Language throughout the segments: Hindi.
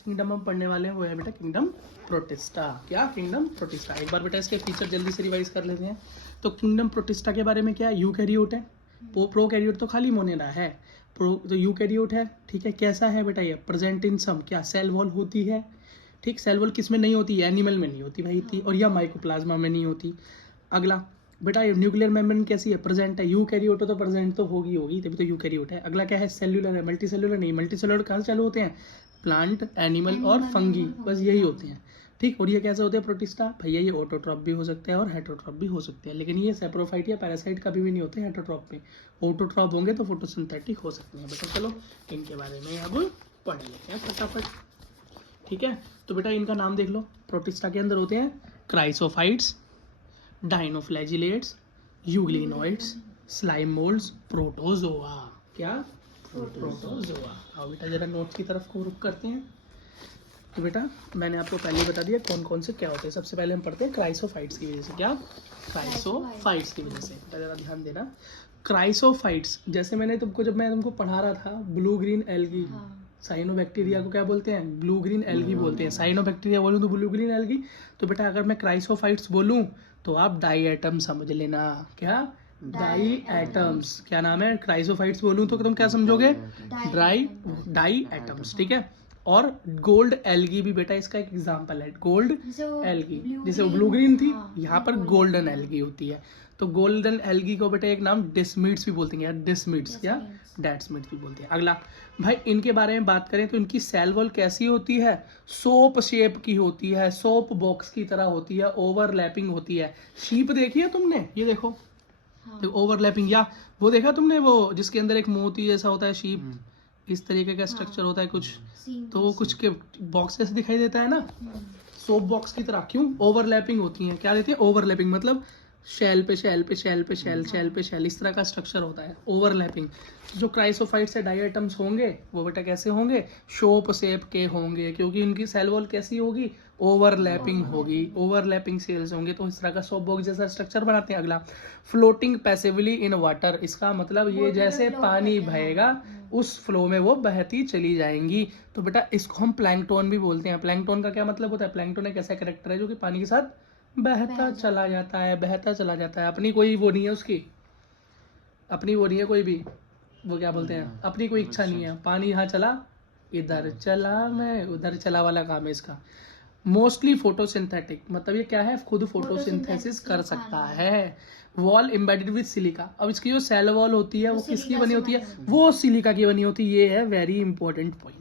नेक्स्ट किंगडम हम पढ़ने वाले हैं वो है बेटा किंगडम प्रोटिस्टा। क्या? Kingdom protista. एक बार बेटा इसके फीचर जल्दी से रिवाइज कर लेते हैं। तो किंगडम प्रोटिस्टा के बारे में क्या है? यूकैरियोट है, प्रोकैरियोट तो खाली मोनेरा है, प्रो तो यूकैरियोट है, ठीक है। कैसा है बेटा ये? प्रेजेंट इन सम, क्या सेल वॉल होती है, ठीक। सेल वॉल किस में नहीं होती है? एनिमल में नहीं होती भाई इतनी, और या माइकोप्लाज्मा में नहीं होती। अगला बेटा न्यूक्लियर मेम्ब्रेन कैसी है? प्रेजेंट है। यूकैरियोट तो प्रेजेंट तो होगी तभी तो यूकैरियोट है। अगला क्या है? सेल्यूलर है। मल्टी सेल्यूलर नहीं, मल्टी सेल्यूलर कहाँ से चालू होते हैं? प्लांट, एनिमल और फंगी, बस यही होते हैं, ठीक। और ये कैसे होते हैं प्रोटिस्टा? भैया ये ऑटोट्रॉप भी हो सकते हैं और हेटरोट्रॉप भी हो सकते हैं, लेकिन ये सेप्रोफाइट या पैरासाइट कभी भी नहीं होते हेटरोट्रॉप में। ऑटोट्रॉप होंगे तो फोटोसिंथेटिक हो सकते हैं बेटा। चलो इनके बारे में अब पढ़ लेते हैं फटाफट, ठीक है। तो बेटा इनका नाम देख लो। प्रोटिस्टा के अंदर होते हैं chrysophytes, dinoflagellates, euglenoids, slime moulds, protozoa. क्या? प्रोटोजोआ। आओ बेटा जरा नोट्स की तरफ को रुक करते हैं। तो बेटा मैंने आपको पहले ही बता दिया कौन कौन से क्या होते हैं। सबसे पहले हम पढ़ते हैं क्राइसोफाइट्स की वजह से। क्या? क्राइसोफाइट्स की वजह से। बेटा जरा ध्यान देना। क्राइसोफाइट्स जैसे मैंने तुमको जब मैं तुमको पढ़ा रहा था, ब्लू ग्रीन एल्गी, साइनोबैक्टीरिया को क्या बोलते हैं? ब्लू ग्रीन एल्गी बोलते हैं। साइनोबैक्टीरिया बोलूँ तो ब्लू ग्रीन एल्गी। तो बेटा अगर मैं क्राइसोफाइट्स बोलूँ तो आप डाई एटम समझ लेना। क्या? Diatoms. क्या नाम है? क्राइसोफाइट्स बोलूँ तो तुम क्या समझोगे? डाई एटम्स, ठीक है। और गोल्ड एल्गी भी बेटा इसका एक एग्जांपल है। गोल्ड एल्गी, जैसे ब्लू ग्रीन थी, यहाँ पर गोल्डन एल्गी होती है। तो गोल्डन एल्गी को बेटा एक नाम डिस्मिड्स भी बोलते हैं यार, डिस्मिड्स, क्या? डेट्समिड्स भी बोलते हैं। अगला भाई इनके बारे में बात करें तो इनकी सेल वॉल कैसी होती है? सोप शेप की होती है, सोप बॉक्स की तरह होती है, ओवरलैपिंग होती है। शीप देखी है तुमने? ये देखो, तो ओवरलैपिंग, या वो देखा तुमने वो जिसके अंदर एक मोती जैसा होता है, शीप इस तरीके का स्ट्रक्चर होता है कुछ, तो वो कुछ के बॉक्स जैसे दिखाई देता है ना, सोप बॉक्स की तरह। क्यों? ओवरलैपिंग होती है। क्या देती है? ओवरलैपिंग, मतलब शेल पे शेल पे शेल पे शेल, शेल पे शेल, इस तरह का स्ट्रक्चर होता है, ओवरलैपिंग। जो क्राइसोफाइट्स से डाई आइटम्स होंगे वो बेटा कैसे होंगे? शोप शेप के होंगे, क्योंकि इनकी सेल वॉल कैसी होगी? ओवरलैपिंग होगी, ओवरलैपिंग सेल्स होंगे, तो इस तरह का सोप बॉक्स जैसा स्ट्रक्चर बनाते हैं। अगला फ्लोटिंग पैसिवली इन वाटर। इसका मतलब ये जैसे पानी बहेगा उस फ्लो में वो बहती चली जाएंगी। तो बेटा इसको हम प्लैंकटन भी बोलते हैं। प्लैंकटन का क्या मतलब होता है? प्लैंकटन एक ऐसा कैरेक्टर है जो कि पानी के साथ बहता चला जाता है, बहता चला जाता है। अपनी कोई वो नहीं है उसकी, अपनी वो नहीं है कोई भी, वो क्या बोलते हैं, अपनी कोई इच्छा नहीं है। पानी यहाँ चला, इधर चला, मैं उधर चला वाला काम है इसका। मोस्टली फोटोसिंथेटिक, मतलब ये क्या है? खुद फोटोसिंथेसिस कर सकता है। Wall embedded with silica. अब इसकी जो सेल वॉल होती है वो किसकी बनी होती है? वो सिलिका की बनी होती है। ये है वेरी इंपॉर्टेंट पॉइंट।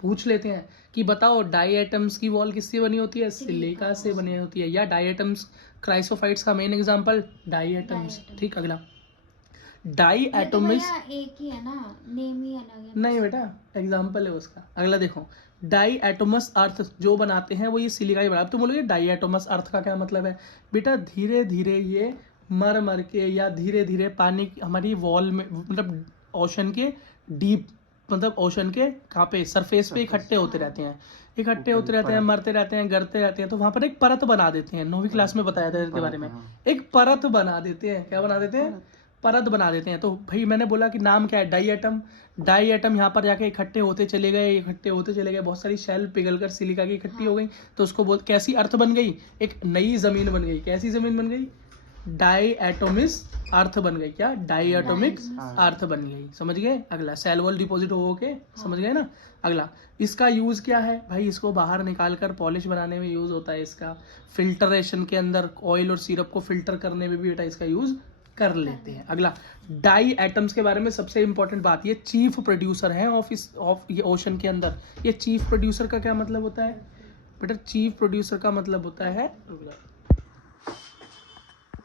पूछ लेते हैं कि बताओ डाई एटम्स की वॉल किससे बनी होती है? सिलिका से बनी होती है। या डाई एटम्स, क्राइसोफाइट्स का मेन एग्जांपल डाई एटम्स, ठीक। अगला डाई एटम्स एक ही है ना, नेम ही अलग है। नहीं बेटा, एग्जांपल है उसका। अगला देखो, डाई एटोमस अर्थ जो बनाते हैं वो ये सिलिका ही बनाते। तुम बोलोगे डाई एटोमस अर्थ का क्या मतलब है? बेटा धीरे धीरे ये मर मर के या धीरे धीरे पानी हमारी वॉल में, मतलब ओशन के डीप, मतलब ओशन के कहाँ पे, सरफेस पे इकट्ठे होते रहते हैं, इकट्ठे होते रहते हैं, मरते रहते हैं, गिरते रहते हैं। तो वहां पर एक परत बना देते हैं। 9वीं क्लास में बताया था इसके बारे में। एक परत बना देते हैं। क्या बना देते हैं? परत बना देते हैं। तो भाई मैंने बोला कि नाम क्या है? Die atom. डाई एटम यहाँ पर जाके इकट्ठे होते चले गए, इकट्ठे होते चले गए, बहुत सारी शेल पिघलकर सिलिका की इकट्ठी हो गई। तो उसको बोल, कैसी अर्थ बन गई? एक नई जमीन बन गई। कैसी जमीन बन गई? डाई एटोमिस अर्थ बन गई। क्या? डाई एटोमिक अर्थ बन गई। समझ गए? अगला सेल वॉल डिपॉजिट हो के, समझ गए ना? अगला इसका यूज क्या है भाई? इसको बाहर निकाल कर पॉलिश बनाने में यूज होता है इसका। फिल्टरेशन के अंदर ऑयल और सिरप को फिल्टर करने में भी बेटा इसका यूज कर लेते हैं। अगला डाई एटम्स के बारे में सबसे इंपॉर्टेंट बात, ये चीफ प्रोड्यूसर है ऑफ ये ओशन के अंदर। ये चीफ प्रोड्यूसर का क्या मतलब होता है बेटा? चीफ प्रोड्यूसर का मतलब होता है